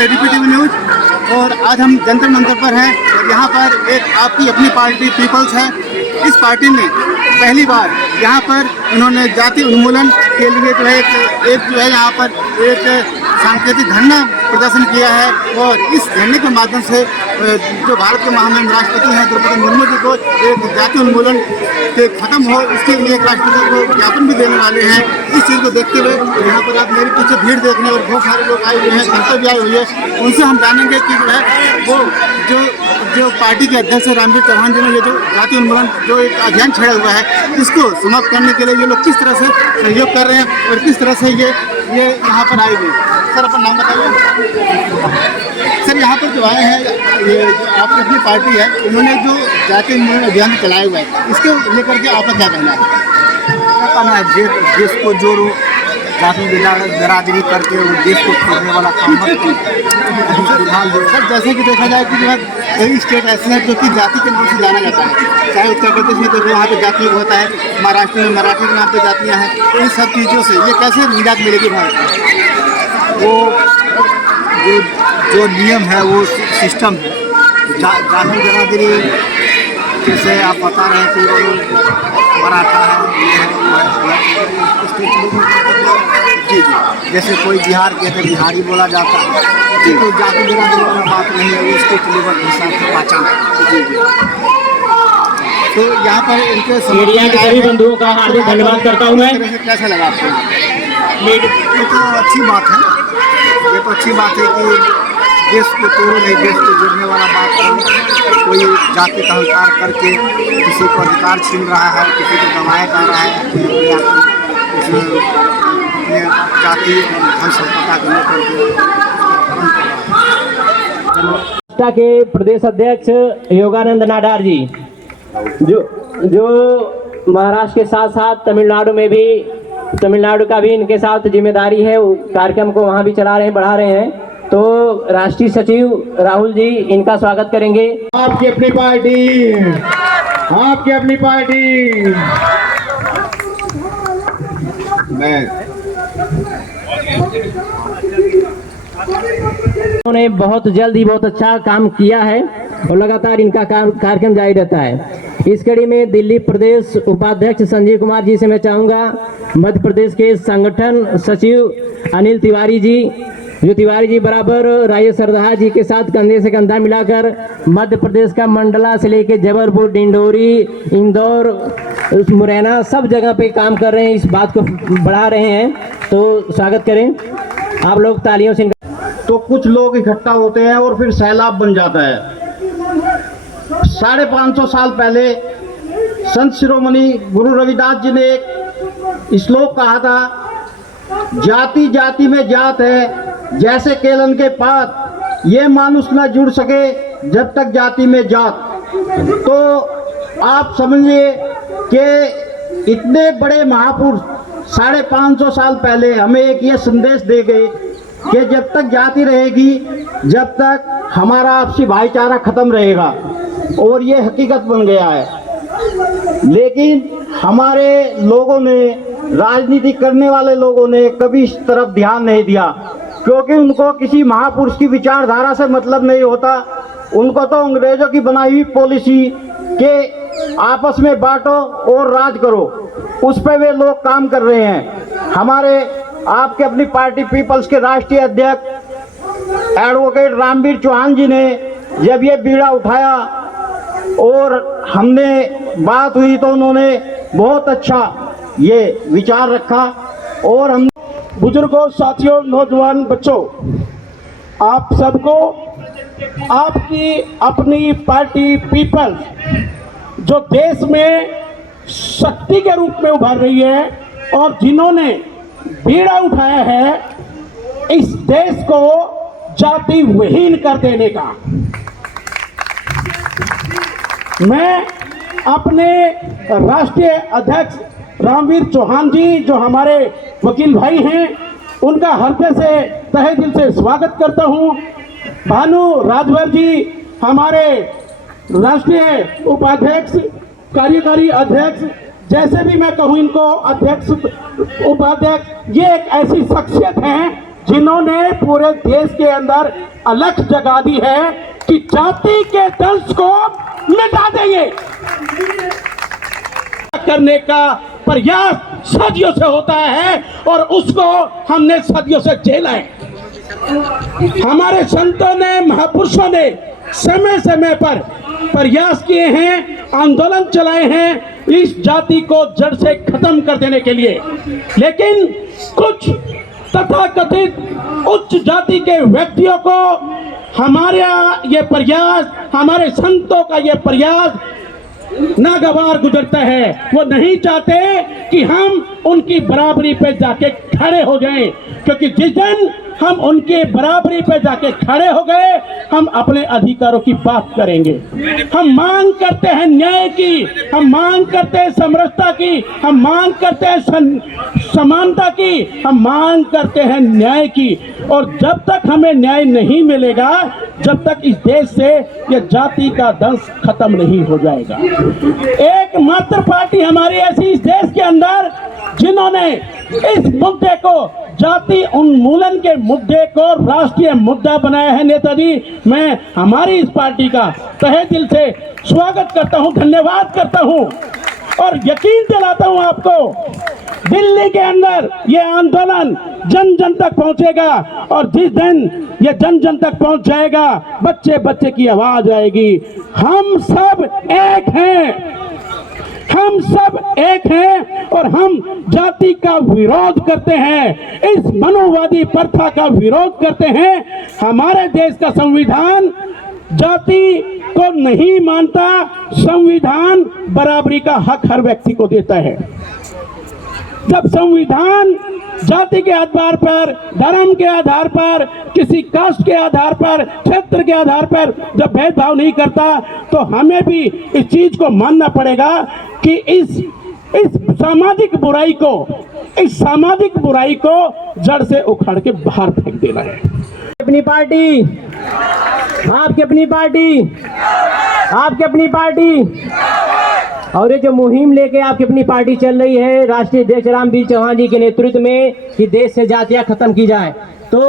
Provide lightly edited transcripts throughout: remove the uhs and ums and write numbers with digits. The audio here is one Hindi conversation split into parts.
एडीपीटीवी न्यूज। और आज हम जंतर मंतर पर हैं और यहाँ पर एक आपकी अपनी पार्टी पीपल्स है। इस पार्टी ने पहली बार यहाँ पर इन्होंने जाति उन्मूलन के लिए जो है एक जो है यहाँ पर एक सांकेतिक धरना प्रदर्शन किया है। और इस धरने के माध्यम से जो भारत के महामहिम राष्ट्रपति हैं द्रौपदी मुर्मू जी को एक जाति उन्मूलन के खत्म हो, इसके लिए एक राष्ट्रपति को ज्ञापन भी देने वाले हैं। इस चीज़ को देखते हुए यहाँ पर आप मेरे पीछे भीड़ देखने और बहुत सारे लोग आए हुए हैं, जनता भी आई हुई है। उनसे हम जानेंगे कि जो है वो जो पार्टी के अध्यक्ष रामवीर चौहान जी ने ये जो जाति उन्मूलन जो एक अभियान छेड़ा हुआ है, इसको समाप्त करने के लिए ये लोग किस तरह से सहयोग कर रहे हैं और किस तरह से ये यहाँ पर आए हुए। सर अपना नाम बताइए। सर यहाँ पर जो आए हैं, ये आपकी अपनी पार्टी है, उन्होंने जो जाति उन्मूलन अभियान चलाया हुआ है, इसके लेकर के आपका क्या कहना है? क्या कहना है, देश को जोड़ो, जाति बिरादरी करके वो देश को छोड़ने वाला काम मत करो। सर जैसे कि देखा जाए कि जो है कई स्टेट ऐसे हैं जो कि जाति के नाम से जाना जाता है, चाहे उत्तर प्रदेश में देखो वहाँ पे जाति होता है, महाराष्ट्र में मराठी के नाम पे जातियाँ हैं। तो इन सब चीज़ों से ये कैसे निजात मिलेगी भारत को? वो जो नियम है वो सिस्टम है, जाति बिरादरी जैसे आप बता रहे हैं कि वो मराठा है, ये है वो है, जी जी, जैसे कोई बिहार के तो बिहारी बोला जाता है जी, तो जाति बिरादरी वाला बात नहीं है, वो स्टेट लेवल के हिसाब से पहचान जी जी। तो यहाँ पर इनके मीडिया के सभी बंधुओं का हार्दिक धन्यवाद करता हूँ मैं। कैसा लगा आपको? ये तो अच्छी बात है, ये तो अच्छी बात है कि देश को तोड़ो नहीं, देश को जोड़ने वाला बात करो। कोई जाति का अहंकार करके किसी को अधिकार छीन रहा है, किसी को दबाया जा रहा है, अपने जाति और धन संपदा को लेकर के प्रदेश अध्यक्ष योगानंद नाडार जी जो महाराष्ट्र के साथ साथ तमिलनाडु का भी इनके साथ जिम्मेदारी है, कार्यक्रम को वहाँ भी चला रहे हैं, बढ़ा रहे हैं। तो राष्ट्रीय सचिव राहुल जी इनका स्वागत करेंगे। आपकी अपनी पार्टी, आपकी अपनी पार्टी। उन्होंने बहुत जल्द ही बहुत अच्छा काम किया है और लगातार इनका कार्यक्रम जारी रहता है। इस कड़ी में दिल्ली प्रदेश उपाध्यक्ष संजीव कुमार जी से मैं चाहूँगा, मध्य प्रदेश के संगठन सचिव अनिल तिवारी जी, जो तिवारी जी बराबर राय सरदाहा जी के साथ कंधे से कंधा मिलाकर मध्य प्रदेश का मंडला से लेकर जबलपुर, डिंडोरी, इंदौर, मुरैना सब जगह पे काम कर रहे हैं, इस बात को बढ़ा रहे हैं। तो स्वागत करें आप लोग तालियों से। तो कुछ लोग इकट्ठा होते हैं और फिर सैलाब बन जाता है। 550 साल पहले संत शिरोमणि गुरु रविदास जी ने एक श्लोक कहा था, जाति जाति में जात है जैसे केलन के पात, ये मानुष न जुड़ सके जब तक जाति में जात। तो आप समझिए कि इतने बड़े महापुरुष 550 साल पहले हमें एक ये संदेश दे गए कि जब तक जाति रहेगी, जब तक हमारा आपसी भाईचारा खत्म रहेगा, और ये हकीकत बन गया है। लेकिन हमारे लोगों ने, राजनीति करने वाले लोगों ने कभी इस तरफ ध्यान नहीं दिया, क्योंकि उनको किसी महापुरुष की विचारधारा से मतलब नहीं होता। उनको तो अंग्रेजों की बनाई हुई पॉलिसी के आपस में बांटो और राज करो, उस पर वे लोग काम कर रहे हैं। हमारे आपके अपनी पार्टी पीपल्स के राष्ट्रीय अध्यक्ष एडवोकेट रामवीर चौहान जी ने जब ये बीड़ा उठाया और हमने बात हुई तो उन्होंने बहुत अच्छा ये विचार रखा। और हम बुजुर्गों, साथियों, नौजवान बच्चों, आप सबको आपकी अपनी पार्टी पीपल्स जो देश में शक्ति के रूप में उभर रही है और जिन्होंने बीड़ा उठाया है इस देश को जाति विहीन कर देने का, मैं अपने राष्ट्रीय अध्यक्ष रामवीर चौहान जी जो हमारे वकील भाई हैं, उनका हृदय से तहे दिल से स्वागत करता हूं। भानु राजभर जी हमारे राष्ट्रीय उपाध्यक्ष, कार्यकारी अध्यक्ष, जैसे भी मैं कहूं इनको अध्यक्ष, उपाध्यक्ष, ये एक ऐसी शख्सियत हैं जिन्होंने पूरे देश के अंदर अलख जगा दी है कि जाति के दंश को मिटा देंगे करने का प्रयास सदियों से होता है और उसको हमने सदियों से झेला है। हमारे संतों ने, महापुरुषों ने समय समय पर प्रयास किए हैं, आंदोलन चलाए हैं इस जाति को जड़ से खत्म कर देने के लिए, लेकिन कुछ तथाकथित उच्च जाति के व्यक्तियों को हमारा ये प्रयास, हमारे संतों का ये प्रयास नागवार गुजरता है। वो नहीं चाहते कि हम उनकी बराबरी पे जाके खड़े हो जाएं, क्योंकि जिस दिन हम उनके बराबरी पे जाके खड़े हो गए, हम अपने अधिकारों की बात करेंगे। हम मांग करते हैं न्याय की, हम मांग करते हैं समरसता की, हम मांग करते हैं समानता की, हम मांग करते हैं न्याय की। और जब तक हमें न्याय नहीं मिलेगा, जब तक इस देश से यह जाति का दंश खत्म नहीं हो जाएगा। एकमात्र पार्टी हमारी ऐसी इस देश के अंदर जिन्होंने इस मुद्दे को, जाति उन्मूलन के मुद्दे को राष्ट्रीय मुद्दा बनाया है। नेताजी, मैं हमारी इस पार्टी का तहे दिल से स्वागत करता हूं, धन्यवाद करता हूं और यकीन दिलाता हूं आपको, दिल्ली के अंदर ये आंदोलन जन जन तक पहुंचेगा और जिस दिन ये जन जन तक पहुंच जाएगा, बच्चे बच्चे की आवाज आएगी, हम सब एक हैं, हम सब एक हैं और हम जाति का विरोध करते हैं, इस मनोवादी प्रथा का विरोध करते हैं। हमारे देश का संविधान जाति को नहीं मानता, संविधान बराबरी का हक हर व्यक्ति को देता है। जब संविधान जाति के आधार पर, धर्म के आधार पर, किसी कास्ट के आधार पर, क्षेत्र के आधार पर जब भेदभाव नहीं करता, तो हमें भी इस चीज को मानना पड़ेगा कि इस सामाजिक बुराई को जड़ से उखाड़ के बाहर फेंक देना है। अपनी पार्टी, आपकी अपनी पार्टी, आपकी अपनी पार्टी, और ये जो मुहिम लेके आपकी अपनी पार्टी चल रही है राष्ट्रीय अध्यक्ष रामवीर चौहान जी के नेतृत्व में कि देश से जातियां खत्म की जाए, तो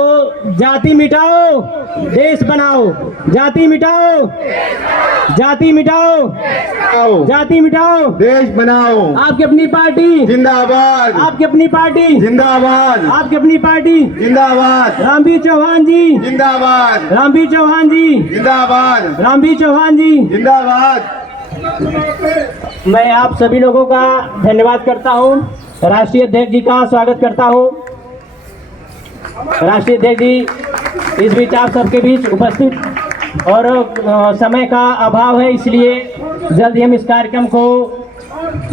जाति मिटाओ देश बनाओ, जाति मिटाओ, जाति मिटाओ, जाति मिटाओ देश बनाओ। आपकी अपनी पार्टी जिंदाबाद, आपकी अपनी पार्टी जिंदाबाद, आपकी अपनी पार्टी जिंदाबाद, रामवीर चौहान जी जिंदाबाद, रामवीर चौहान जी जिंदाबाद, रामवीर चौहान जी जिंदाबाद। मैं आप सभी लोगों का धन्यवाद करता हूं, राष्ट्रीय अध्यक्ष जी का स्वागत करता हूं। राष्ट्रीय अध्यक्ष जी इस बीच आप सबके बीच उपस्थित, और समय का अभाव है, इसलिए जल्द ही हम इस कार्यक्रम को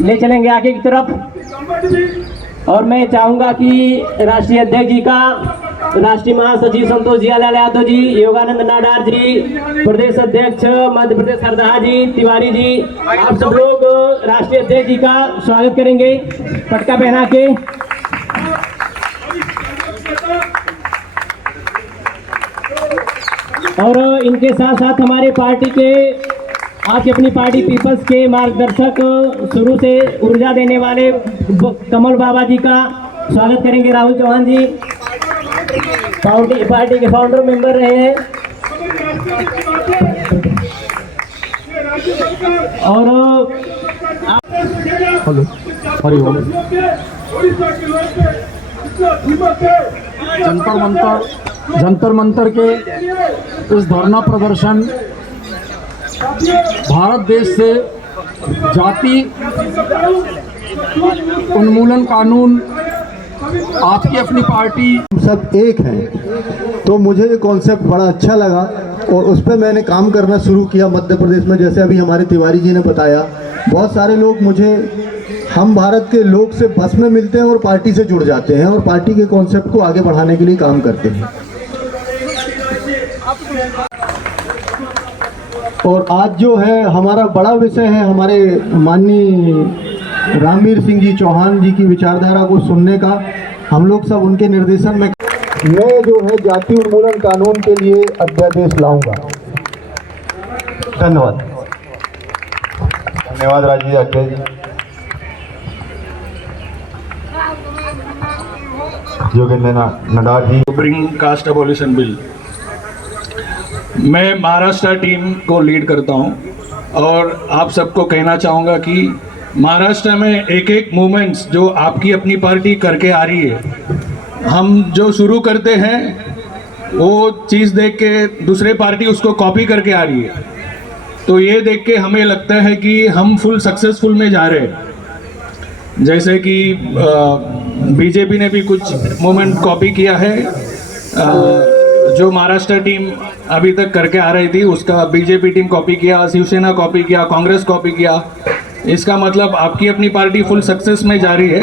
ले चलेंगे आगे की तरफ। और मैं चाहूँगा कि राष्ट्रीय अध्यक्ष जी का, राष्ट्रीय महासचिव संतोष जियालाल यादव जी, योगानंद नाडार जी, प्रदेश अध्यक्ष मध्य प्रदेश हरदहा जी, तिवारी जी, आप सब लोग राष्ट्रीय अध्यक्ष जी का स्वागत करेंगे पटका पहना के। और इनके साथ साथ हमारे पार्टी के, आपकी अपनी पार्टी पीपल्स के मार्गदर्शक, शुरू से ऊर्जा देने वाले कमल बाबा जी का स्वागत करेंगे। राहुल चौहान जी पार्टी के फाउंडर मेंबर रहे हैं। और हरिओम। जंतर मंतर के इस धरना प्रदर्शन भारत देश से जाति उन्मूलन कानून, आपकी अपनी पार्टी, सब एक हैं, तो मुझे ये कॉन्सेप्ट बड़ा अच्छा लगा और उस पर मैंने काम करना शुरू किया मध्य प्रदेश में। जैसे अभी हमारे तिवारी जी ने बताया, बहुत सारे लोग मुझे हम भारत के लोग से बस में मिलते हैं और पार्टी से जुड़ जाते हैं और पार्टी के कॉन्सेप्ट को आगे बढ़ाने के लिए काम करते हैं। और आज जो है हमारा बड़ा विषय है, हमारे माननीय रामवीर सिंह जी चौहान जी की विचारधारा को सुनने का। हम लोग सब उनके निर्देशन में मैं जो है जाति उन्मूलन कानून के लिए अध्यादेश लाऊंगा। धन्यवाद। धन्यवाद राजीव अध्यक्ष ji. Yogendra Nadar ji. Bring caste abolition bill. मैं महाराष्ट्र टीम को लीड करता हूं और आप सबको कहना चाहूँगा कि महाराष्ट्र में एक एक मूवमेंट्स जो आपकी अपनी पार्टी करके आ रही है, हम जो शुरू करते हैं वो चीज़ देख के दूसरे पार्टी उसको कॉपी करके आ रही है, तो ये देख के हमें लगता है कि हम फुल सक्सेसफुल में जा रहे हैं। जैसे कि बीजेपी ने भी कुछ मूवमेंट कॉपी किया है, जो महाराष्ट्र टीम अभी तक करके आ रही थी उसका बीजेपी टीम कॉपी किया, शिवसेना कॉपी किया, कांग्रेस कॉपी किया। इसका मतलब आपकी अपनी पार्टी फुल सक्सेस में जा रही है।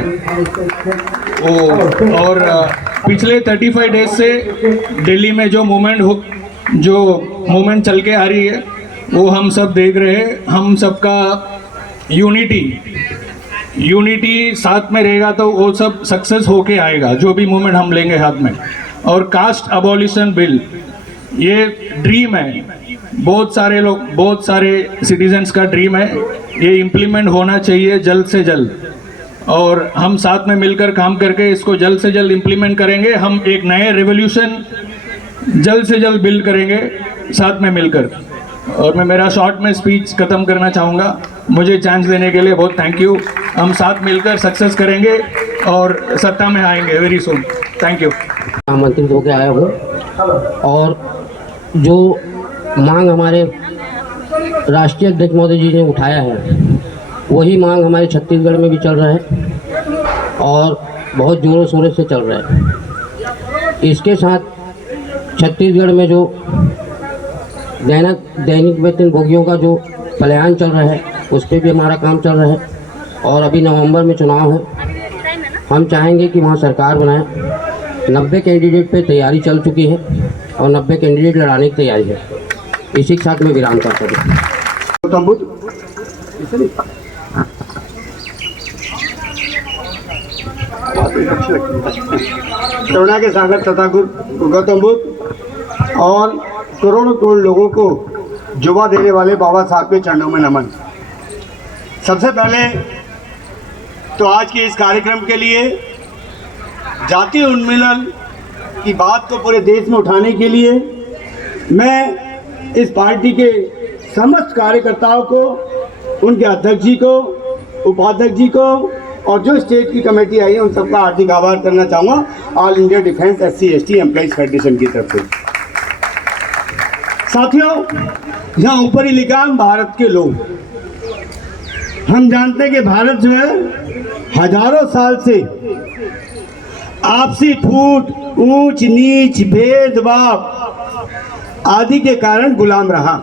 और पिछले 35 डेज से दिल्ली में जो मूवमेंट चल के आ रही है वो हम सब देख रहे हैं। हम सबका यूनिटी साथ में रहेगा तो वो सब सक्सेस होके आएगा, जो भी मूवमेंट हम लेंगे हाथ में। और कास्ट अबॉलिशन बिल ये ड्रीम है, बहुत सारे सिटीजन्स का ड्रीम है, ये इम्प्लीमेंट होना चाहिए जल्द से जल्द, और हम साथ में मिलकर काम करके इसको जल्द से जल्द इम्प्लीमेंट करेंगे। हम एक नए रेवोल्यूशन जल्द से जल्द बिल्ड करेंगे साथ में मिलकर। और मैं मेरा शॉर्ट में स्पीच ख़त्म करना चाहूँगा। मुझे चांस देने के लिए बहुत थैंक यू। हम साथ मिलकर सक्सेस करेंगे और सत्ता में आएंगे वेरी सून। Thank you. आमंत्रित होकर आया हूँ और जो मांग हमारे राष्ट्रीय अध्यक्ष मोदी जी ने उठाया है वही मांग हमारे छत्तीसगढ़ में भी चल रहा है और बहुत ज़ोरों शोरों से चल रहा है। इसके साथ छत्तीसगढ़ में जो दैनिक वेतन भोगियों का जो पलायन चल रहा है उस पर भी हमारा काम चल रहा है। और अभी नवंबर में चुनाव है, हम चाहेंगे कि वहाँ सरकार बनाए। 90 कैंडिडेट पे तैयारी चल चुकी है और 90 कैंडिडेट लड़ाने की तैयारी है। इसी के साथ मैं विराम करता हूँ। गौतम बुद्ध करुणा के सागर तथागुरु गौतम बुद्ध और करोड़ों करोड़ लोगों को जुबा देने वाले बाबा साहब के चरणों में नमन। सबसे पहले तो आज के इस कार्यक्रम के लिए जातीय उन्मूलन की बात को पूरे देश में उठाने के लिए मैं इस पार्टी के समस्त कार्यकर्ताओं को, उनके अध्यक्ष जी को, उपाध्यक्ष जी को और जो स्टेट की कमेटी आई है उन सबका हार्दिक आभार करना चाहूँगा all India defence SC/ST employees federation की तरफ से। साथियों, यहाँ ऊपर ही लिखा हम भारत के लोग। हम जानते हैं कि भारत जो है हजारों साल से आपसी फूट, ऊंच नीच, भेदभाव आदि के कारण गुलाम रहा।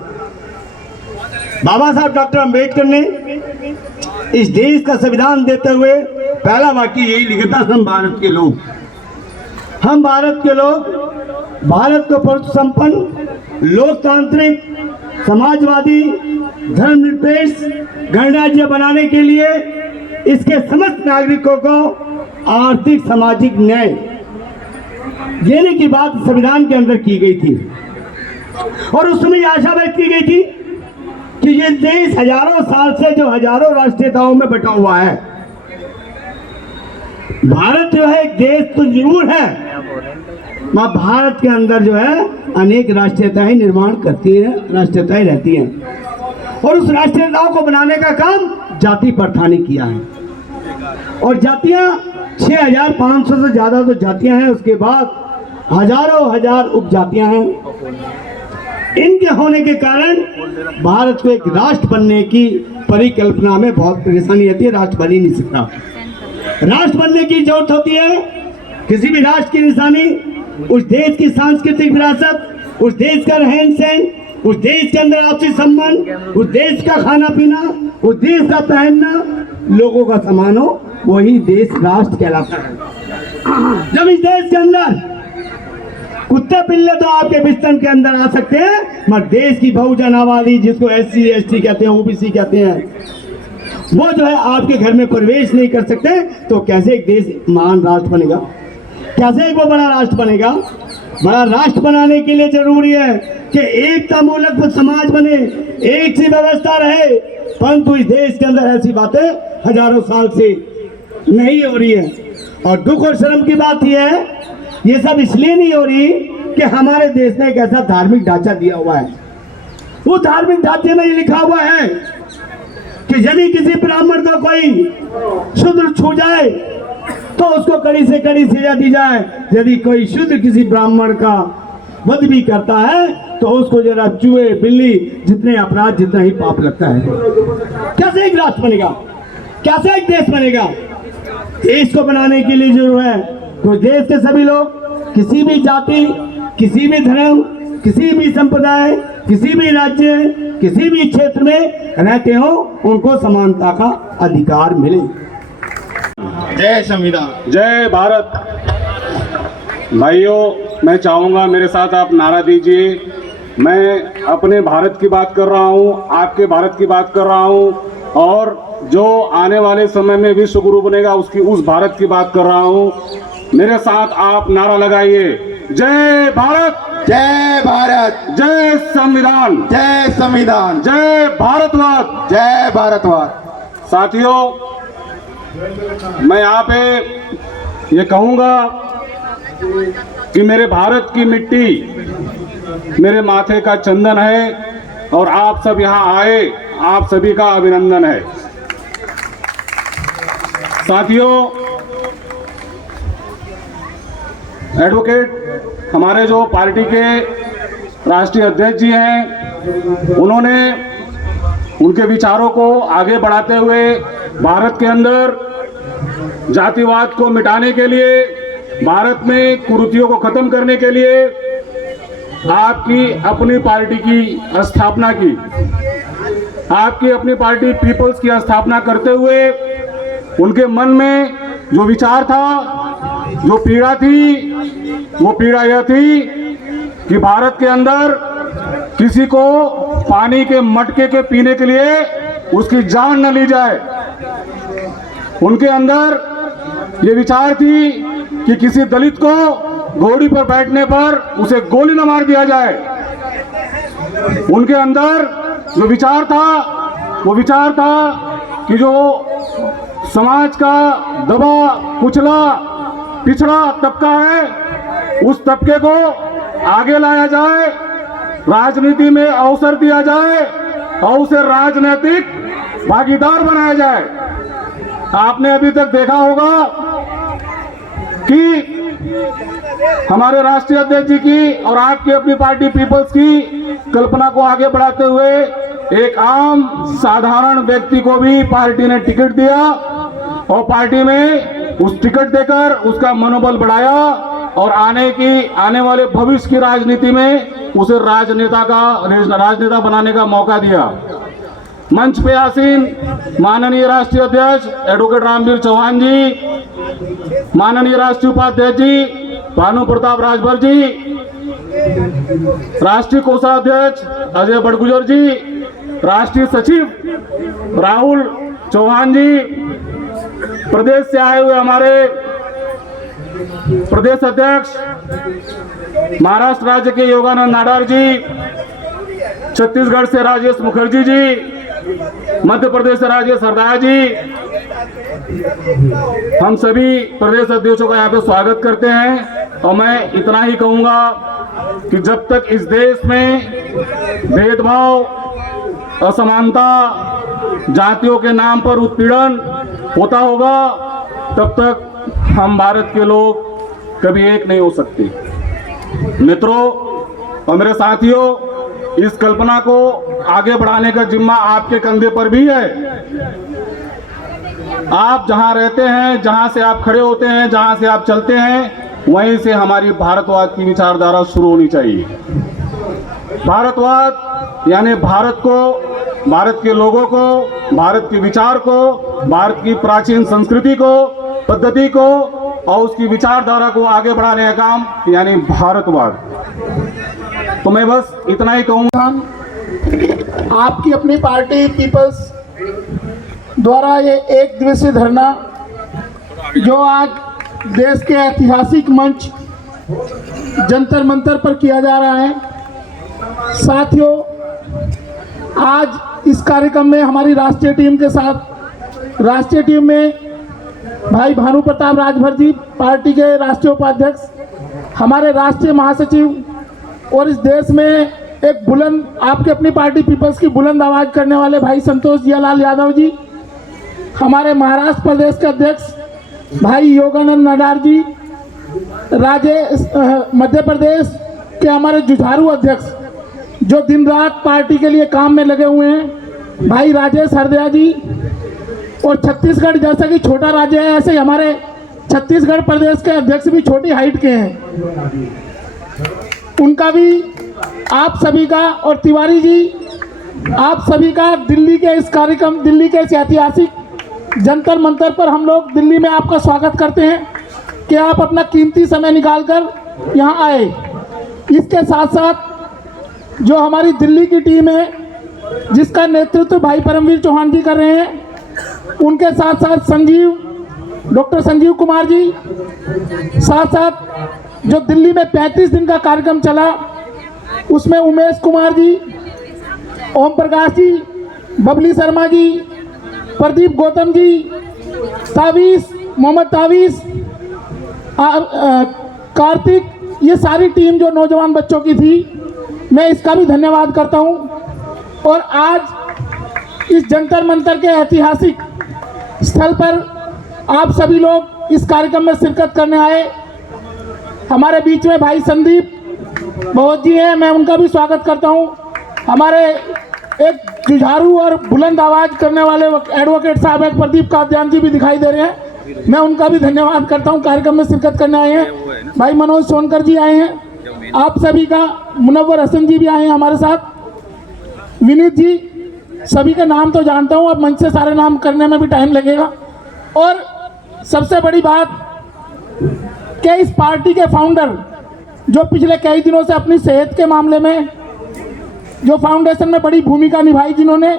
बाबा साहब डॉक्टर अंबेडकर ने इस देश का संविधान देते हुए पहला वाक्य यही लिखा था, हम भारत के लोग। हम भारत के लोग भारत को पुरुष संपन्न, लोकतांत्रिक, समाजवादी, धर्मनिरपेक्ष गणराज्य बनाने के लिए इसके समस्त नागरिकों को आर्थिक सामाजिक न्याय देने की बात संविधान के अंदर की गई थी। और उस समय आशा व्यक्त की गई थी कि ये देश हजारों साल से जो हजारों राष्ट्रीयताओं में बटा हुआ है, भारत जो है एक देश तो जरूर है, मां भारत के अंदर जो है अनेक राष्ट्रीयताएं निर्माण करती है, राष्ट्रीयताएं रहती हैं। और उस राष्ट्रीयताओं को बनाने का काम जाति प्रथा ने किया है। और जातियां 6500 से ज्यादा तो जातियां हैं, उसके बाद हजारों हजार उपजातियां हैं। इनके होने के कारण भारत को एक राष्ट्र बनने की परिकल्पना में बहुत परेशानी आती है। राष्ट्र बन ही नहीं सकता। राष्ट्र बनने की जरूरत होती है किसी भी राष्ट्र की निशानी, उस देश की सांस्कृतिक विरासत, उस देश का रहन सहन, उस देश के अंदर आपसी संबंध, उस देश का खाना पीना, उस देश का पहनना, लोगों का समान हो, वही देश राष्ट्र कहलाता है। जब इस देश के अंदर कुत्ते पिल्ले तो आपके बिस्तर के अंदर आ सकते हैं, मगर देश की बहुजन आबादी जिसको SC/ST कहते हैं, OBC कहते हैं, वो जो है आपके घर में प्रवेश नहीं कर सकते, तो कैसे एक देश महान राष्ट्र बनेगा? कैसे एक वो बड़ा राष्ट्र बनेगा? बड़ा राष्ट्र बनाने के लिए जरूरी है कि एकता मूलक समाज बने, एक सी व्यवस्था रहे। परंतु इस देश के अंदर ऐसी बातें हजारों साल से नहीं हो रही है। और दुख और शर्म की बात यह है ये सब इसलिए नहीं हो रही कि हमारे देश ने एक ऐसा धार्मिक ढांचा दिया हुआ है। वो धार्मिक ढांचे में ये लिखा हुआ है कि यदि किसी ब्राह्मण को कोई शूद्र छू जाए तो उसको कड़ी से कड़ी सजा दी जाए। यदि कोई शूद्र किसी ब्राह्मण का वध भी करता है तो उसको जरा चूहे बिल्ली जितने अपराध जितना ही पाप लगता है। कैसे एक राष्ट्र बनेगा, कैसे एक देश बनेगा? देश को बनाने के लिए जो है तो देश के सभी लोग किसी भी जाति, किसी भी धर्म, किसी भी संप्रदाय, किसी भी राज्य, किसी भी क्षेत्र में रहते हो, उनको समानता का अधिकार मिले। जय संविधान। जय भारत। भाइयों, मैं चाहूँगा मेरे साथ आप नारा दीजिए। मैं अपने भारत की बात कर रहा हूँ, आपके भारत की बात कर रहा हूँ, और जो आने वाले समय में विश्व गुरु बनेगा उस भारत की बात कर रहा हूँ। मेरे साथ आप नारा लगाइए, जय भारत, जय भारत, जय संविधान, जय संविधान, जय भारतवाद, जय भारतवाद। साथियों, मैं यहाँ पे ये कहूँगा कि मेरे भारत की मिट्टी मेरे माथे का चंदन है और आप सब यहाँ आए, आप सभी का अभिनंदन है। साथियों, एडवोकेट हमारे जो पार्टी के राष्ट्रीय अध्यक्ष जी हैं, उन्होंने उनके विचारों को आगे बढ़ाते हुए भारत के अंदर जातिवाद को मिटाने के लिए, भारत में कुरीतियों को खत्म करने के लिए आपकी अपनी पार्टी की स्थापना की। आपकी अपनी पार्टी पीपल्स की स्थापना करते हुए उनके मन में जो विचार था, जो पीड़ा थी, वो पीड़ा यह थी कि भारत के अंदर किसी को पानी के मटके के पीने के लिए उसकी जान न ली जाए। उनके अंदर ये विचार थी कि किसी दलित को घोड़ी पर बैठने पर उसे गोली न मार दिया जाए। उनके अंदर जो विचार था वो विचार था कि जो समाज का दबा कुचला पिछड़ा तबका है, उस तबके को आगे लाया जाए, राजनीति में अवसर दिया जाए और उसे राजनीतिक भागीदार बनाया जाए। आपने अभी तक देखा होगा कि हमारे राष्ट्रीय अध्यक्ष जी की और आपकी अपनी पार्टी पीपल्स की कल्पना को आगे बढ़ाते हुए एक आम साधारण व्यक्ति को भी पार्टी ने टिकट दिया और पार्टी में उस टिकट देकर उसका मनोबल बढ़ाया और आने वाले भविष्य की राजनीति में उसे राजनेता बनाने का मौका दिया। मंच पे आसीन माननीय राष्ट्रीय अध्यक्ष एडवोकेट रामवीर चौहान जी, माननीय राष्ट्रीय उपाध्यक्ष जी भानु प्रताप राजभर जी, राष्ट्रीय कोषाध्यक्ष अजय बड़गुजर जी, राष्ट्रीय सचिव राहुल चौहान जी, प्रदेश से आए हुए हमारे प्रदेश अध्यक्ष महाराष्ट्र राज्य के योगानंद नाडार जी, छत्तीसगढ़ से राजेश मुखर्जी जी, मध्य प्रदेश से राजेश सरदार जी, हम सभी प्रदेश अध्यक्षों का यहाँ पे स्वागत करते हैं। और मैं इतना ही कहूँगा कि जब तक इस देश में भेदभाव, असमानता, जातियों के नाम पर उत्पीड़न होता होगा, तब तक हम भारत के लोग कभी एक नहीं हो सकते। मित्रों और मेरे साथियों, इस कल्पना को आगे बढ़ाने का जिम्मा आपके कंधे पर भी है। आप जहां रहते हैं, जहां से आप खड़े होते हैं, जहां से आप चलते हैं, वहीं से हमारी भारतवाद की विचारधारा शुरू होनी चाहिए। भारतवाद यानी भारत को, भारत के लोगों को, भारत के विचार को, भारत की प्राचीन संस्कृति को, पद्धति को और उसकी विचारधारा को आगे बढ़ाने का काम यानी भारतवाद। तो मैं बस इतना ही कहूँगा। आपकी अपनी पार्टी पीपल्स द्वारा ये एक दिवसीय धरना जो आज देश के ऐतिहासिक मंच जंतर मंतर पर किया जा रहा है। साथियों, आज इस कार्यक्रम में हमारी राष्ट्रीय टीम के साथ, राष्ट्रीय टीम में भाई भानु प्रताप राजभर जी पार्टी के राष्ट्रीय उपाध्यक्ष, हमारे राष्ट्रीय महासचिव और इस देश में एक बुलंद आपकी अपनी पार्टी पीपल्स की बुलंद आवाज़ करने वाले भाई संतोष जियालाल यादव जी, हमारे महाराष्ट्र प्रदेश के अध्यक्ष भाई योगानंद नडार जी, मध्य प्रदेश के हमारे जुझारू अध्यक्ष जो दिन रात पार्टी के लिए काम में लगे हुए हैं भाई राजेश हरदया जी, और छत्तीसगढ़ जैसा कि छोटा राज्य है ऐसे ही हमारे छत्तीसगढ़ प्रदेश के अध्यक्ष भी छोटी हाइट के हैं, उनका भी आप सभी का, और तिवारी जी आप सभी का दिल्ली के इस कार्यक्रम, दिल्ली के इस ऐतिहासिक जंतर मंतर पर हम लोग दिल्ली में आपका स्वागत करते हैं कि आप अपना कीमती समय निकालकर यहाँ आए। इसके साथ साथ जो हमारी दिल्ली की टीम है जिसका नेतृत्व भाई परमवीर चौहान जी कर रहे हैं, उनके साथ साथ डॉक्टर संजीव कुमार जी, साथ साथ जो दिल्ली में 35 दिन का कार्यक्रम चला उसमें उमेश कुमार जी, ओम प्रकाश जी, बबली शर्मा जी, प्रदीप गौतम जी, मोहम्मद तावीस, कार्तिक, ये सारी टीम जो नौजवान बच्चों की थी, मैं इसका भी धन्यवाद करता हूं। और आज इस जंतर मंतर के ऐतिहासिक स्थल पर आप सभी लोग इस कार्यक्रम में शिरकत करने आए। हमारे बीच में भाई संदीप बहुत जी हैं, मैं उनका भी स्वागत करता हूं। हमारे एक जुझारू और बुलंद आवाज़ करने वाले एडवोकेट साहब एक प्रदीप काद्यान जी भी दिखाई दे रहे हैं, मैं उनका भी धन्यवाद करता हूं। कार्यक्रम में शिरकत करने आए हैं भाई मनोज सोनकर जी आए हैं, आप सभी का, मुनव्वर हसन जी भी आए हैं हमारे साथ, विनीत जी, सभी के नाम तो जानता हूं, अब मंच से सारे नाम करने में भी टाइम लगेगा। और सबसे बड़ी बात कि इस पार्टी के फाउंडर जो पिछले कई दिनों से अपनी सेहत के मामले में जो फाउंडेशन में बड़ी भूमिका निभाई जिन्होंने,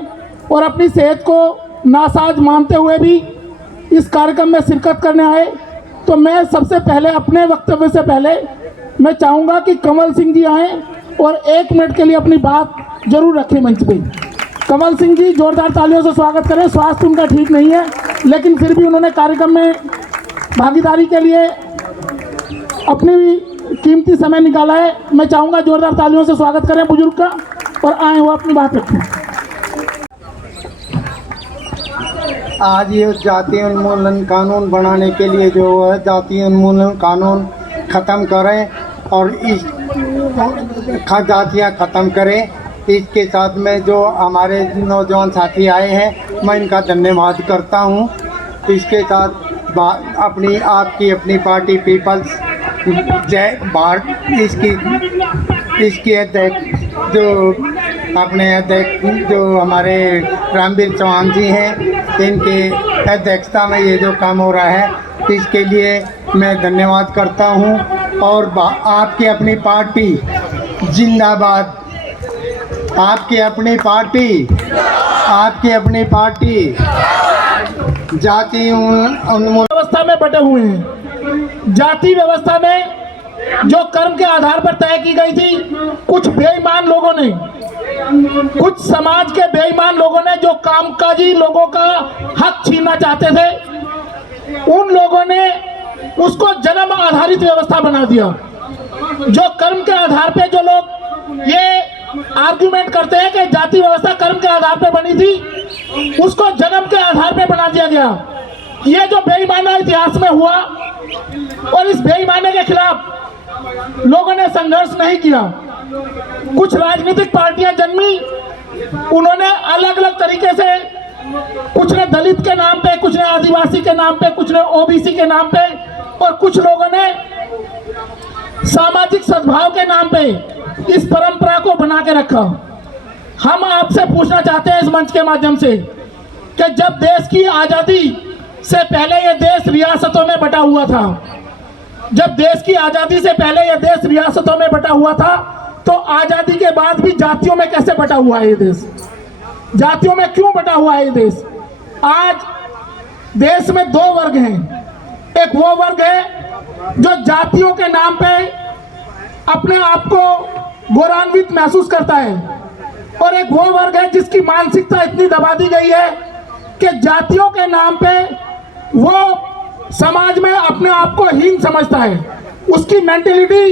और अपनी सेहत को नासाज मानते हुए भी इस कार्यक्रम में शिरकत करने आए, तो मैं सबसे पहले अपने वक्तव्य से पहले मैं चाहूँगा कि कमल सिंह जी आएँ और 1 मिनट के लिए अपनी बात जरूर रखें मंच पे। कमल सिंह जी, जोरदार तालियों से स्वागत करें। स्वास्थ्य उनका ठीक नहीं है लेकिन फिर भी उन्होंने कार्यक्रम में भागीदारी के लिए अपनी कीमती समय निकाला है। मैं चाहूँगा जोरदार तालियों से स्वागत करें बुजुर्ग का, और आए वो अपनी बात रखें। आज ये जातीय उन्मूलन कानून बनाने के लिए जो है जातीय उन्मूलन कानून ख़त्म करें और इस जातियाँ ख़त्म करें। इसके साथ में जो हमारे नौजवान साथी आए हैं मैं इनका धन्यवाद करता हूँ। इसके साथ आपकी अपनी पार्टी पीपल्स जय भारत इसकी अध्यक्ष जो अपने अध्यक्ष जो हमारे रामवीर चौहान जी हैं, इनके अध्यक्षता में ये जो काम हो रहा है इसके लिए मैं धन्यवाद करता हूँ। और आपकी अपनी पार्टी जिंदाबाद, आपकी अपनी पार्टी जाति उन्मूलन व्यवस्था में बटे हुए हैं। जाति व्यवस्था में जो कर्म के आधार पर तय की गई थी, कुछ बेईमान लोगों ने, कुछ समाज के बेईमान लोगों ने जो कामकाजी लोगों का हक छीनना चाहते थे, उन लोगों ने उसको जन्म आधारित व्यवस्था बना दिया। जो कर्म के आधार पे जो लोग ये आर्गुमेंट करते हैं कि जाति व्यवस्था कर्म के आधार पे बनी थी, उसको जन्म के आधार पे बना दिया गया। ये जो बेईमाना इतिहास में हुआ, और इस बेईमाने के खिलाफ लोगों ने संघर्ष नहीं किया। कुछ राजनीतिक पार्टियां जन्मी, उन्होंने अलग अलग तरीके से, कुछ ने दलित के नाम पे, कुछ ने आदिवासी के नाम पे, कुछ ने ओबीसी के नाम पे, और कुछ लोगों ने सामाजिक सद्भाव के नाम पे इस परंपरा को बना के रखा। हम आपसे पूछना चाहते हैं इस मंच के माध्यम से कि जब देश की आज़ादी से पहले ये देश रियासतों में बटा हुआ था, जब देश की आज़ादी से पहले ये देश रियासतों में बटा हुआ था, तो आज़ादी के बाद भी जातियों में कैसे बटा हुआ है ये देश? जातियों में क्यों बटा हुआ है ये देश? आज देश में 2 वर्ग हैं। एक वो वर्ग है जो जातियों के नाम पे अपने आप को गौरवान्वित महसूस करता है, और एक वो वर्ग है जिसकी मानसिकता इतनी दबा दी गई है कि जातियों के नाम पे वो समाज में अपने आप को हीन समझता है। उसकी मेंटेलिटी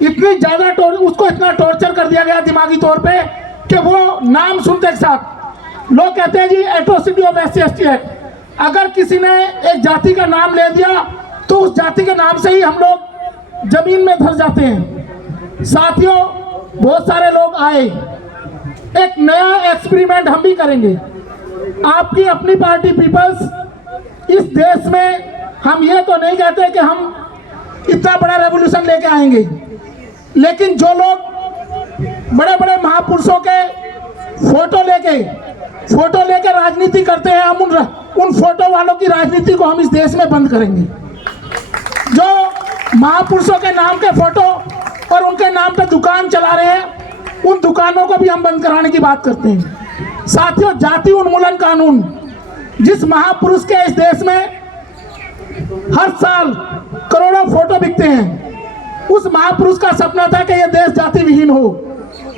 इतनी ज़्यादा उसको इतना टॉर्चर कर दिया गया दिमागी तौर पे कि वो नाम सुनते के साथ लोग कहते हैं जी एट्रोसिटी ऑफ SC/ST एक्ट। अगर किसी ने एक जाति का नाम ले दिया तो उस जाति के नाम से ही हम लोग जमीन में धस जाते हैं। साथियों, बहुत सारे लोग आए, एक नया एक्सपेरिमेंट हम भी करेंगे। आपकी अपनी पार्टी पीपल्स इस देश में, हम ये तो नहीं कहते कि हम इतना बड़ा रेवोल्यूशन लेके आएंगे, लेकिन जो लोग बड़े बड़े महापुरुषों के फोटो लेके राजनीति करते हैं, हम उन फोटो वालों की राजनीति को हम इस देश में बंद करेंगे। जो महापुरुषों के नाम के फोटो और उनके नाम पे दुकान चला रहे हैं, उन दुकानों को भी हम बंद कराने की बात करते हैं। साथियों, जाति उन्मूलन कानून, जिस महापुरुष के इस देश में हर साल करोड़ों फोटो बिकते हैं, उस महापुरुष का सपना था कि यह देश जाति विहीन हो,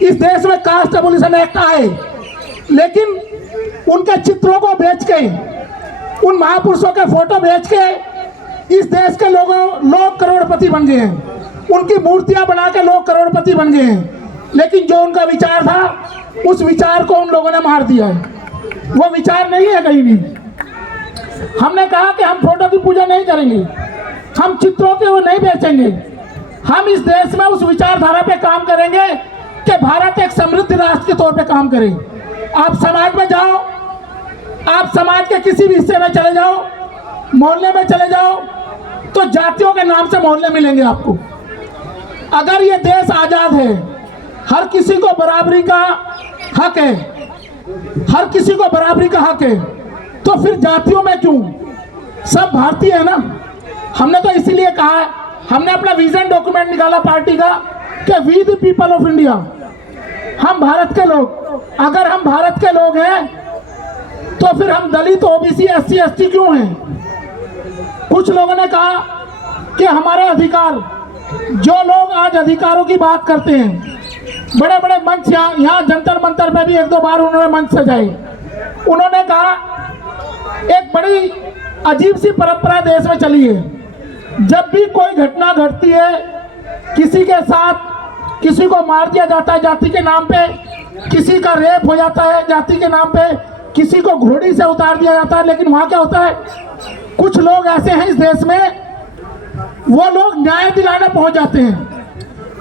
इस देश में कास्ट एबोलिशन एक्ट आए, लेकिन उनके चित्रों को बेच के, उन महापुरुषों के फोटो बेच के इस देश के लोग करोड़पति बन गए हैं। उनकी मूर्तियां बना के लोग करोड़पति बन गए हैं, लेकिन जो उनका विचार था, उस विचार को उन लोगों ने मार दिया है। वो विचार नहीं है कहीं भी। हमने कहा कि हम फोटो की पूजा नहीं करेंगे, हम चित्रों के वो नहीं बेचेंगे, हम इस देश में उस विचारधारा पे काम करेंगे कि भारत एक समृद्ध राष्ट्र के तौर पे काम करे। आप समाज में जाओ, आप समाज के किसी भी हिस्से में चले जाओ, मोहल्ले में चले जाओ, तो जातियों के नाम से मोहल्ले मिलेंगे आपको। अगर ये देश आजाद है, हर किसी को बराबरी का हक है, हर किसी को बराबरी का हक है, तो फिर जातियों में क्यों? सब भारतीय है ना। हमने तो इसीलिए कहा है, हमने अपना विजन डॉक्यूमेंट निकाला पार्टी का कि we the people of India, हम भारत के लोग। अगर हम भारत के लोग हैं तो फिर हम दलित, OBC, SC/ST क्यों हैं? कुछ लोगों ने कहा कि हमारे अधिकार, जो लोग आज अधिकारों की बात करते हैं, बड़े बड़े मंच, यहाँ जंतर मंतर पे भी 1-2 बार उन्होंने मंच सजाए। उन्होंने कहा एक बड़ी अजीब सी परंपरा देश में चली है, जब भी कोई घटना घटती है, किसी के साथ किसी को मार दिया जाता है जाति के नाम पे, किसी का रेप हो जाता है जाति के नाम पे, किसी को घोड़ी से उतार दिया जाता है, लेकिन वहाँ क्या होता है, कुछ लोग ऐसे हैं इस देश में, वो लोग न्याय दिलाने पहुंच जाते हैं।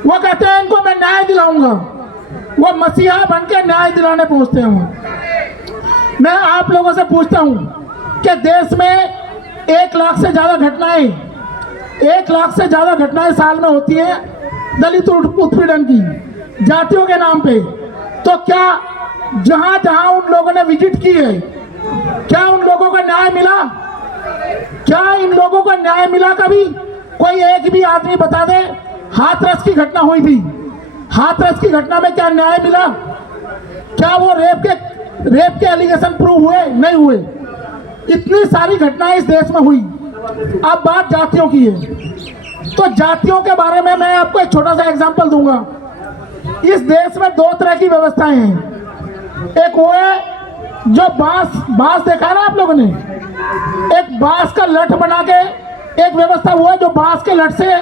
वो कहते हैं इनको मैं न्याय दिलाऊंगा, वो मसीहा बन के न्याय दिलाने पहुंचते हैं। मैं आप लोगों से पूछता हूं कि देश में 1 लाख से ज़्यादा घटनाएं, 1 लाख से ज़्यादा घटनाएं साल में होती हैं दलित उत्पीड़न की, जातियों के नाम पे। तो क्या जहां जहां उन लोगों ने विजिट की है, क्या उन लोगों को न्याय मिला? क्या इन लोगों को न्याय मिला? कभी कोई एक भी आदमी बता दे। हाथरस की घटना हुई थी, हाथरस की घटना में क्या न्याय मिला? क्या वो रेप के एलिगेशन प्रूव हुए? नहीं हुए। इतनी सारी घटनाएं इस देश में हुई। अब बात जातियों की है, तो जातियों के बारे में मैं आपको एक छोटा सा एग्जांपल दूंगा। इस देश में 2 तरह की व्यवस्थाएं हैं। एक वो है जो बांस देखा ना आप लोगों ने, एक बांस का लठ बना के एक व्यवस्था वो है जो बांस के लठ से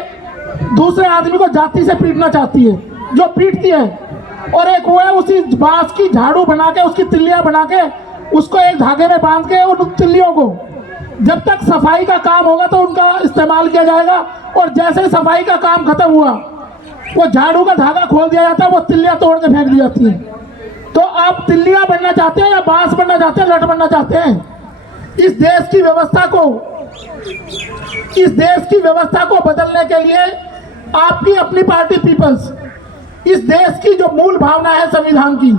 दूसरे आदमी को जाति से पीटना चाहती है, जो पीटती है। और एक वो है उसी बांस की झाड़ू बना के, उसकी तिल्लियां बना के, उसको एक धागे में बांध के, और उन तिल्लियों को जब तक सफाई का काम होगा तो उनका इस्तेमाल किया जाएगा, और जैसे सफाई का काम खत्म हुआ वो झाड़ू का धागा खोल दिया जाता है, वो तिल्लियां तोड़ के फेंक दी जाती हैं। तो आप तिल्लियां बनना चाहते हैं या बांस बनना चाहते हैं, लठ बनना चाहते हैं? इस देश की व्यवस्था को बदलने के लिए आपकी अपनी पार्टी पीपल्स, इस देश की जो मूल भावना है संविधान की,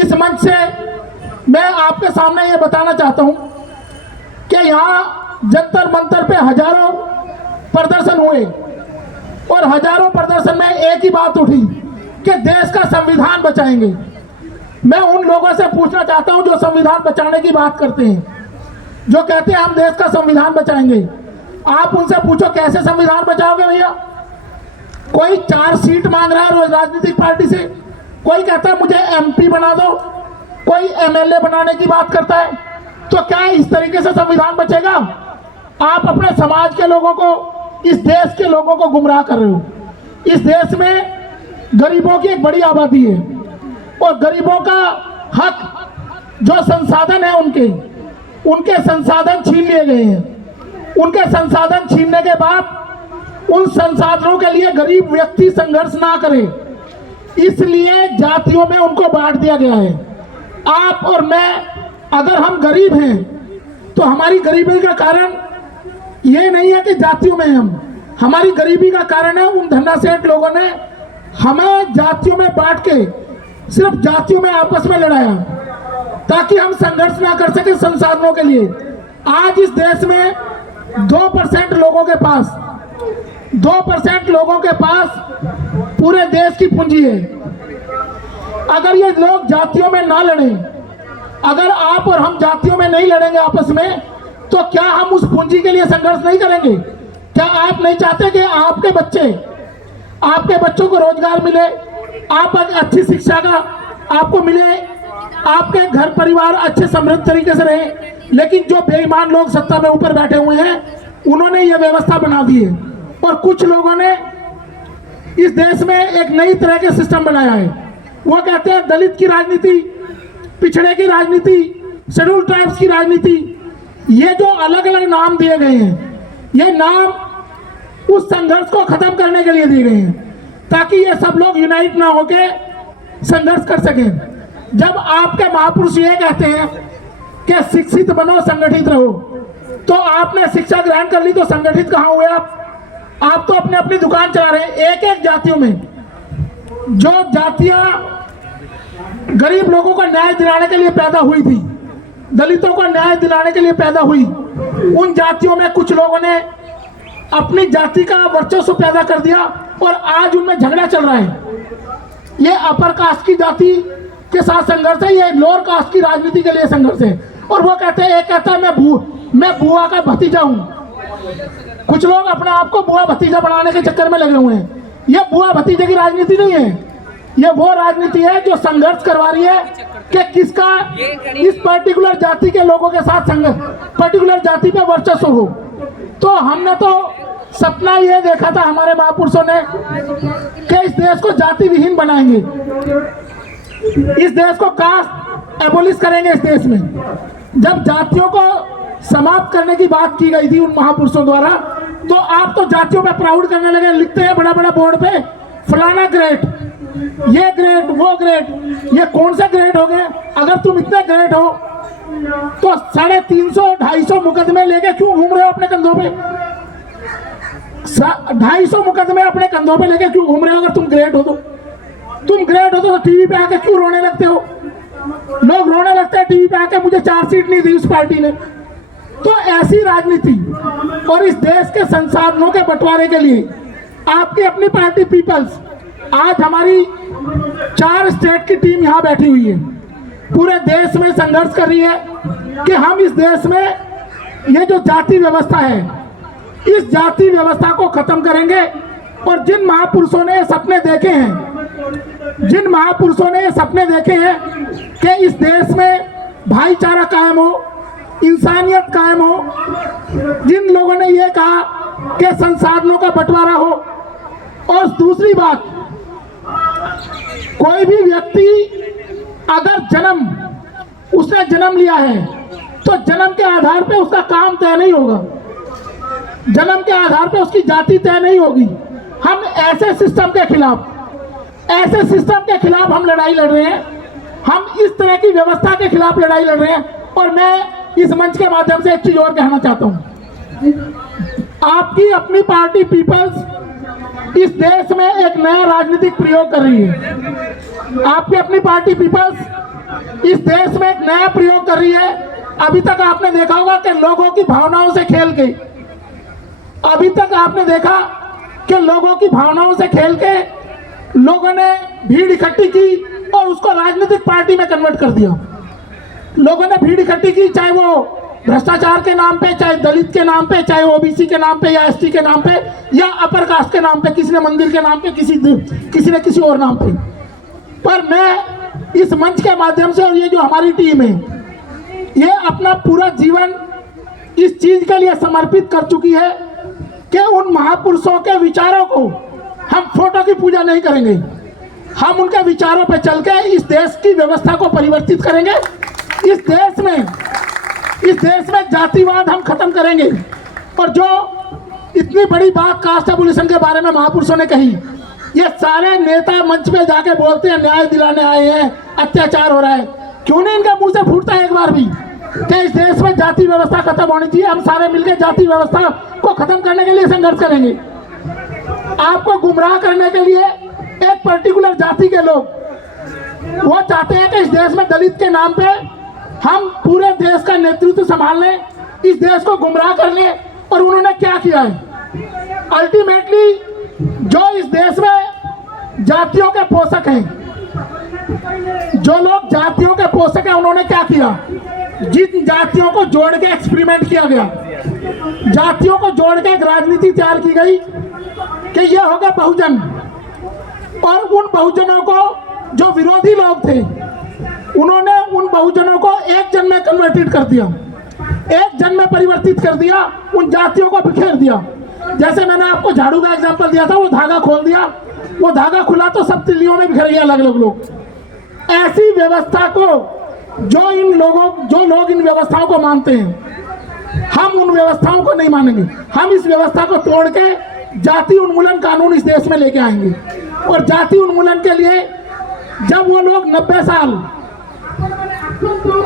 इस मंच से मैं आपके सामने ये बताना चाहता हूं कि यहाँ जंतर मंतर पे हजारों प्रदर्शन हुए, और हजारों प्रदर्शन में एक ही बात उठी कि देश का संविधान बचाएंगे। मैं उन लोगों से पूछना चाहता हूं जो संविधान बचाने की बात करते हैं, जो कहते हैं हम देश का संविधान बचाएंगे। आप उनसे पूछो कैसे संविधान बचाओगे भैया? कोई 4 सीट मांग रहा है राजनीतिक पार्टी से, कोई कहता है मुझे MP बना दो, कोई MLA बनाने की बात करता है। तो क्या इस तरीके से संविधान बचेगा? आप अपने समाज के लोगों को इस देश के लोगों को गुमराह कर रहे हो। इस देश में गरीबों की एक बड़ी आबादी है और गरीबों का हक जो संसाधन है उनके संसाधन छीन लिए गए हैं। उनके संसाधन छीनने के बाद उन संसाधनों के लिए गरीब व्यक्ति संघर्ष ना करे, इसलिए जातियों में उनको बांट दिया गया है। आप और मैं अगर हम गरीब हैं तो हमारी गरीबी का कारण ये नहीं है कि जातियों में हमारी गरीबी का कारण है उन धन्ना सेठ लोगों ने हमें जातियों में बांट के सिर्फ जातियों में आपस में लड़ाया ताकि हम संघर्ष ना कर सके संसाधनों के लिए। आज इस देश में 2% लोगों के पास पूरे देश की पूंजी है। अगर ये लोग जातियों में ना लड़ें, अगर आप और हम जातियों में नहीं लड़ेंगे आपस में, तो क्या हम उस पूंजी के लिए संघर्ष नहीं करेंगे? क्या आप नहीं चाहते कि आपके बच्चों को रोजगार मिले, आप अच्छी शिक्षा का आपको मिले, आपके घर परिवार अच्छे समृद्ध तरीके से रहे? लेकिन जो बेईमान लोग सत्ता में ऊपर बैठे हुए हैं उन्होंने ये व्यवस्था बना दी है और कुछ लोगों ने इस देश में एक नई तरह के सिस्टम बनाया है। वो कहते हैं दलित की राजनीति, पिछड़े की राजनीति, शेड्यूल ट्राइब्स की राजनीति। ये जो अलग अलग नाम दिए गए हैं, ये नाम उस संघर्ष को खत्म करने के लिए दिए गए हैं ताकि ये सब लोग यूनाइट ना होके संघर्ष कर सकें। जब आपके महापुरुष ये कहते हैं कि शिक्षित बनो, संगठित रहो, तो आपने शिक्षा ग्रहण कर ली तो संगठित कहाँ हुए आप तो अपने अपनी दुकान चला रहे हैं। एक एक जातियों में जो जातियां गरीब लोगों को न्याय दिलाने के लिए पैदा हुई थी, दलितों को न्याय दिलाने के लिए पैदा हुई, उन जातियों में कुछ लोगों ने अपनी जाति का वर्चस्व पैदा कर दिया और आज उनमें झगड़ा चल रहा है। ये अपर कास्ट की जाति के साथ संघर्ष है, ये लोअर कास्ट की राजनीति के लिए संघर्ष है। और वो कहते हैं, एक कहता है मैं बुआ का भतीजा हूँ। कुछ लोग अपने आप को बुआ भतीजा बनाने के चक्कर में लगे हुए हैं। ये बुआ भतीजे की राजनीति नहीं है, ये वो राजनीति है जो संघर्ष करवा रही है कि किसका इस पर्टिकुलर जाति के लोगों के साथ संघर्ष, पर्टिकुलर जाति पे वर्चस्व हो। तो हमने तो सपना ये देखा था हमारे महापुरुषों ने कि इस देश को जाति विहीन बनाएंगे, इस देश को कास्ट एबोलिश करेंगे। इस देश में जब जातियों को समाप्त करने की बात की गई थी उन महापुरुषों द्वारा, तो आप तो जातियों पे प्राउड करने लगे, लिखते हैं बड़ा बड़ा बोर्ड पे फलाना ग्रेड, ये ग्रेड, वो ग्रेड। ये कौन से ग्रेड हो गए? अगर तुम इतने ग्रेड हो तो 350-250 मुकदमे लेके क्यों घूम रहे हो अपने कंधों पे? 250 मुकदमे अपने कंधों पे लेके क्यों घूम रहे हो? अगर तुम ग्रेड हो तो टीवी पे आके क्यों रोने लगते हो? लोग रोने लगते हैं टीवी पे आके, मुझे 4 सीट नहीं दी उस पार्टी ने। तो ऐसी राजनीति और इस देश के संसाधनों के बंटवारे के लिए आपकी अपनी पार्टी पीपल्स, आज हमारी 4 स्टेट की टीम यहाँ बैठी हुई है, पूरे देश में संघर्ष कर रही है कि हम इस देश में ये जो जाति व्यवस्था है, इस जाति व्यवस्था को खत्म करेंगे। और जिन महापुरुषों ने सपने देखे हैं कि इस देश में भाईचारा कायम हो, इंसानियत कायम हो, जिन लोगों ने ये कहा कि संसाधनों का बंटवारा हो। और दूसरी बात, कोई भी व्यक्ति अगर उसने जन्म लिया है तो जन्म के आधार पे उसका काम तय नहीं होगा, जन्म के आधार पे उसकी जाति तय नहीं होगी। हम ऐसे सिस्टम के खिलाफ हम लड़ाई लड़ रहे हैं, हम इस तरह की व्यवस्था के खिलाफ लड़ाई लड़ रहे हैं। और मैं इस मंच के माध्यम से एक चीज और कहना चाहता हूं, आपकी अपनी पार्टी पीपल्स इस देश में एक नया राजनीतिक प्रयोग कर रही है। आपकी अपनी पार्टी पीपल्स इस देश में एक नया प्रयोग कर रही है। अभी तक आपने देखा होगा कि लोगों की भावनाओं से खेल के, अभी तक आपने देखा कि लोगों की भावनाओं से खेल के लोगों ने भीड़ इकट्ठी की और उसको राजनीतिक पार्टी में कन्वर्ट कर दिया। लोगों ने भीड़ इकट्ठी की, चाहे वो भ्रष्टाचार के नाम पे, चाहे दलित के नाम पे, चाहे ओबीसी के नाम पे, या एसटी के नाम पे, या अपर कास्ट के नाम पे, किसी ने मंदिर के नाम पे, किसी ने किसी और नाम पे। पर मैं इस मंच के माध्यम से, और ये जो हमारी टीम है, ये अपना पूरा जीवन इस चीज के लिए समर्पित कर चुकी है कि उन महापुरुषों के विचारों को हम फोटो की पूजा नहीं करेंगे, हम उनके विचारों पर चल के इस देश की व्यवस्था को परिवर्तित करेंगे। इस देश में जातिवाद हम खत्म करेंगे। और जो इतनी बड़ी बात कास्ट एबोलिशन के बारे में महापुरुषों ने कही, ये सारे नेता मंच पे जाके बोलते हैं न्याय दिलाने आए हैं, अत्याचार हो रहा है, क्यों नहीं इनके मुंह से फूटता है एक बार भी कि इस देश में जाति व्यवस्था खत्म होनी चाहिए, हम सारे मिलकर जाति व्यवस्था को खत्म करने के लिए संघर्ष करेंगे। आपको गुमराह करने के लिए एक पर्टिकुलर जाति के लोग वो चाहते हैं कि इस देश में दलित के नाम पे हम पूरे देश का नेतृत्व संभाल लें, इस देश को गुमराह कर लें। और उन्होंने क्या किया है? अल्टीमेटली जो इस देश में जातियों के पोषक हैं, जो लोग जातियों के पोषक हैं, उन्होंने क्या किया? जिन जातियों को जोड़ के एक्सपेरिमेंट किया गया, जातियों को जोड़ के एक राजनीति तैयार की गई कि ये होगा बहुजन, और उन बहुजनों को जो विरोधी लोग थे उन्होंने उन बहुजनों को एक जन में कन्वर्टेड कर दिया, एक जन में परिवर्तित कर दिया, उन जातियों को बिखेर दिया। जैसे मैंने आपको झाड़ू का एग्जांपल दिया था, वो धागा खोल दिया, वो धागा खुला तो सब तिल्लियों में बिखर गया अलग अलग लोग। ऐसी व्यवस्था को जो लोग इन व्यवस्थाओं को मानते हैं, हम उन व्यवस्थाओं को नहीं मानेंगे। हम इस व्यवस्था को तोड़ के जाति उन्मूलन कानून इस देश में लेके आएंगे। और जाति उन्मूलन के लिए जब वो लोग 90 साल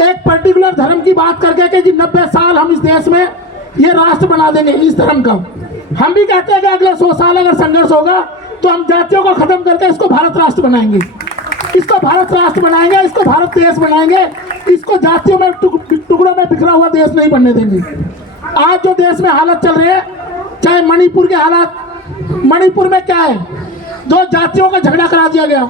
एक पर्टिकुलर धर्म की बात करके कि जी 90 साल हम इस देश में ये राष्ट्र बना देंगे इस धर्म का, हम भी कहते हैं कि अगले 100 साल अगर संघर्ष होगा तो हम जातियों को खत्म करके इसको भारत राष्ट्र बनाएंगे, इसको भारत राष्ट्र बनाएंगे, इसको भारत देश बनाएंगे, इसको जातियों में टुकड़ों में बिखरा हुआ देश नहीं बनने देंगे। आज जो देश में हालत चल रही है, चाहे मणिपुर के हालात, मणिपुर में क्या है, 2 जातियों का झगड़ा करा दिया गया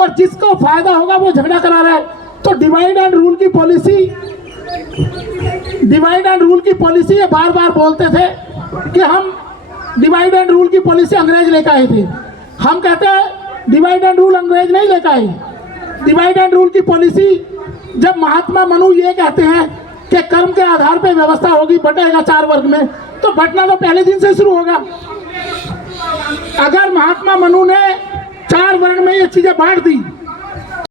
और जिसको फायदा होगा वो झगड़ा करा रहा है। तो डिवाइड एंड रूल की पॉलिसी ये बार बार बोलते थे कि हम डिवाइड एंड रूल की पॉलिसी अंग्रेज लेकर आए थे। हम कहते हैं डिवाइड एंड रूल अंग्रेज नहीं लेकर आए। डिवाइड एंड रूल की पॉलिसी जब महात्मा मनु ये कहते हैं कि कर्म के आधार पर व्यवस्था होगी, बटेगा 4 वर्ग में, तो बंटना तो पहले दिन से शुरू होगा। अगर महात्मा मनु ने 4 वर्ण में ये चीजें बांट दी